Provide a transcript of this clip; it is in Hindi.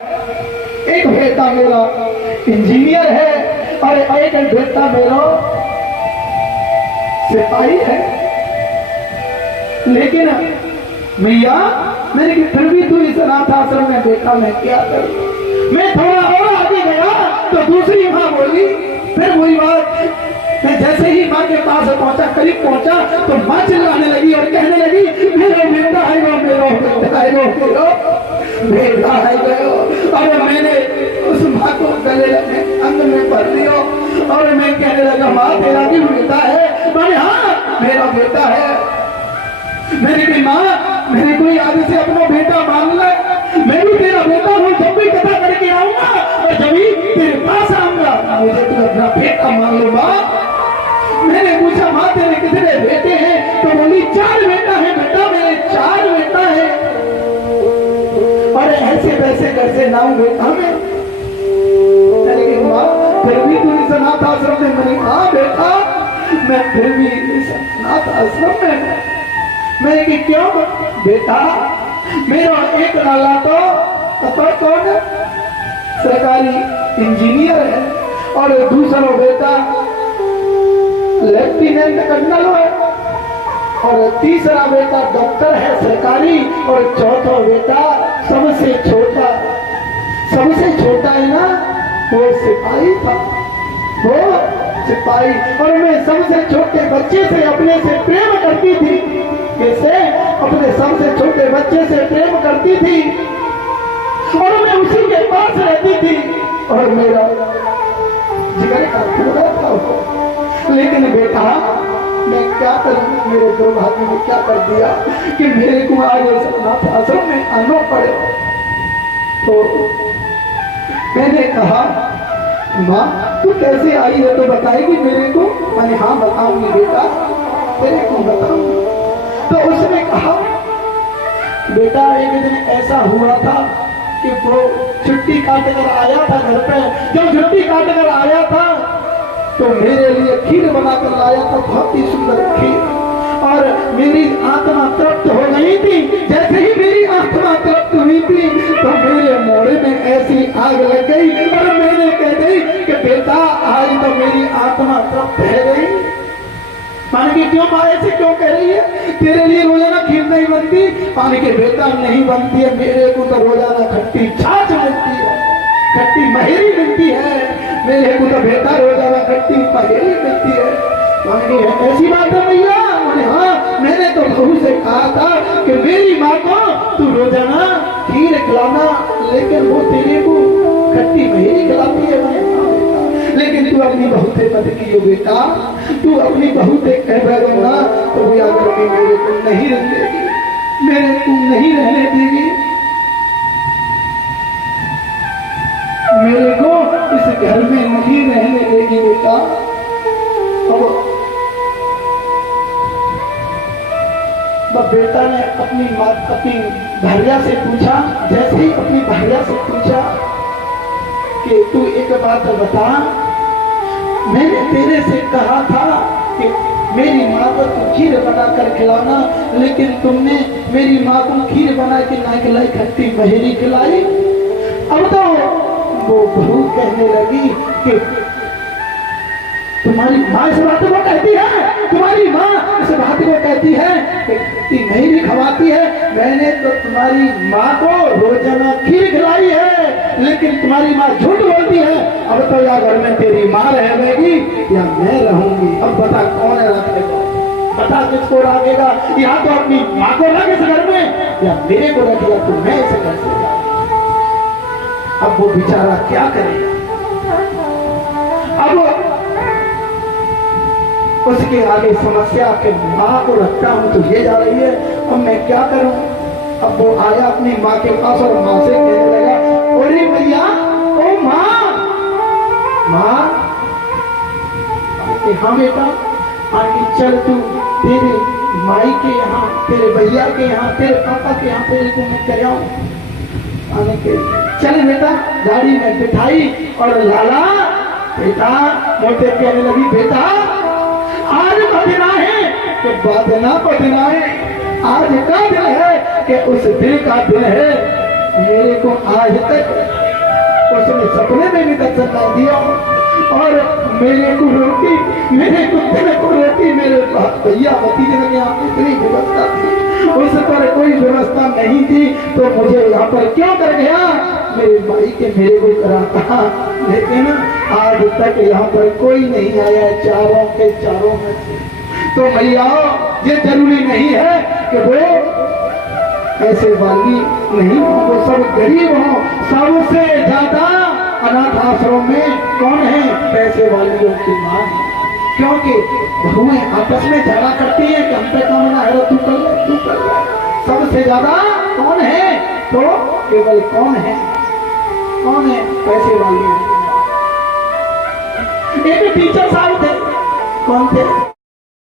एक बेटा मेरा इंजीनियर है और एक बेटा मेरा सिपाही है। लेकिन भैया मैंने कि फिर भी तू इस अनाथ आश्रम में बेटा मैं क्या करूं। मैं थोड़ा और आगे गया तो दूसरी माँ बोली, फिर वही बात। मैं जैसे ही माँ के पास पहुंचा, करीब पहुंचा तो माँ चिल्लाने लगी और कहने लगी, मेरा बेटा है वो, मेरा बेटा है वो, बेटा है गयो। और मैंने उस माँ को गले में अंग में भर लिया और मैं कहने लगा, माँ तेरा भी बेटा है? मैंने हाँ मेरा बेटा है। मेरी भी माँ, मेरे कोई आगे से अपना बेटा मान ले, मैं भी तेरा बेटा हूँ। जब भी कथा करके आऊंगा और जब भी तेरे पास आऊंगा मुझे तो अपना बेटा मान लो। माँ मैंने पूछा, माँ तेरे कितने बेटे हैं? तो बोली 4 बेटा है बेटा, मेरे 4 बेटा है। और ऐसे वैसे कैसे नाम बेटा में। लेकिन माँ फिर भी तू इस अनाथ आश्रम में। मैंने हाँ बेटा मैं फिर भी इस अनाथ आश्रम में। मैं कि क्यों बेटा? मेरा एक लाला तो कौन है, सरकारी इंजीनियर है और दूसरा बेटा लेफ्टिनेंट कर्नल है और तीसरा बेटा डॉक्टर है सरकारी और चौथा बेटा सबसे छोटा है ना, वो सिपाही था, वो सिपाही। और मैं सबसे छोटे बच्चे से अपने से प्रेम करती थी। कैसे? अपने सबसे छोटे बच्चे से प्रेम करती थी और मैं उसी के पास रहती थी और मेरा जिगर का टुकड़ा था। लेकिन बेटा मैं क्या करूं, मेरे दुर्भाग्य में क्या कर दिया कि मेरे को आज अनाथ आश्रम में आना पड़े। तो मैंने कहा, माँ तू कैसे आई है तो बताएगी मेरे को? मैंने हाँ बताऊंगी बेटा, तेरे को बताऊंगी। तो उसने कहा, बेटा एक दिन ऐसा हुआ था कि वो छुट्टी काट कर आया था घर पे। जब छुट्टी काट कर आया था तो मेरे लिए खीर बनाकर लाया था, बहुत ही सुंदर खीर। और मेरी आत्मा तृप्त हो गई थी। जैसे ही मेरी आत्मा तृप्त हुई थी तो मेरे मोड़े में ऐसी आग लग गई और मैंने कह दी कि बेटा आज तो मेरी आत्मा तृप्त है गई। पानी की क्यों माँ ऐसे क्यों कह रही है? तेरे लिए रोजाना खीर नहीं बनती? पानी के बेटा नहीं बनती है, मेरे को तो रोजाना खट्टी छाछ बनती है, खट्टी महेरी मिलती है। मेरे को तो बेटा रोजाना खट्टी महेरी मिलती है। पानी है ऐसी बात है भैया? मैंने हाँ, मैंने तो बहू से कहा था कि मेरी माँ को तू रोजाना खीर खिलाना, लेकिन वो तेरे को खट्टी महेरी खिलाती है। मैंने लेकिन तू अपनी बहू से मत कियो बेटा, तू अपनी बहू से कह ना तो वो आकर के मेरे को नहीं रहने देगी, मेरे को नहीं रहने देगी, मेरे को इस घर में नहीं रहने देगी बेटा। अब बेटा ने अपनी भार्या से पूछा, जैसे ही अपनी भार्या से पूछा कि तू एक बात बता, मैंने तेरे से कहा था कि मेरी माँ को तू खीर बनाकर खिलाना, लेकिन तुमने मेरी माँ को खीर बना के ना खिलाई, खट्टी महेरी खिलाई। अब तो वो बहू कहने लगी कि तुम्हारी माँ इस बात को कहती है, तुम्हारी माँ इस बात को कहती है कि खट्टी महेरी खवाती है। मैंने तो तुम्हारी माँ को रोजाना खीर खिलाई है, लेकिन तुम्हारी माँ झूठ बोलती है। अब तो या घर में तेरी माँ रहेगी या मैं रहूंगी। अब बता कौन है रखेगा? बता किसको रखेगा? या तो अपनी माँ को रख इस घर में या मेरे को रखेगा, तो मैं इसे घर से जाऊंगा। अब वो बेचारा क्या करेगा? अब उसके आगे समस्या के माँ को रखता हूं तो ये जा रही है, अब मैं क्या करूं? अब वो आया अपनी माँ के पास और माँ से कहने लगा, अरे भैया ओ माँ, माँ हाँ बेटा, आगे चल तू तेरे माई के यहाँ, तेरे भैया के यहाँ, तेरे पापा के यहाँ तेरे को मैं कर आऊं। आने के चल बेटा, गाड़ी में बिठाई और लाला बेटा मोटे कहने लगी, बेटा आज बदना है कि बदना है, आज का दिन है कि उस दिन का दिन है मेरे को आज तक उसने सपने में भी दर्शन नहीं दिया। और मेरे को रोटी, मेरे कुत्ते को रोटी मेरे भैया भतीजे ने यहाँ इतनी व्यवस्था थी, उस पर कोई व्यवस्था नहीं थी, तो मुझे यहाँ पर क्यों कर गया? मेरे भाई के मेरे को कराता। लेकिन आज तक यहाँ पर कोई नहीं आया, चारों के चारों में से। तो भैया ये जरूरी नहीं है कि वो ऐसे वाली नहीं हो, वो सब गरीब हो। सबसे ज्यादा अनाथ आश्रम में कौन है? पैसे वालियों की मां है। क्योंकि बहुएं आपस में झगड़ा करती हैं कि हम पे कमाना है, तू कर ले, तू कर ले। सबसे ज्यादा कौन है? तो केवल कौन है? कौन है? पैसे वाली। एक टीचर साहब थे। कौन थे?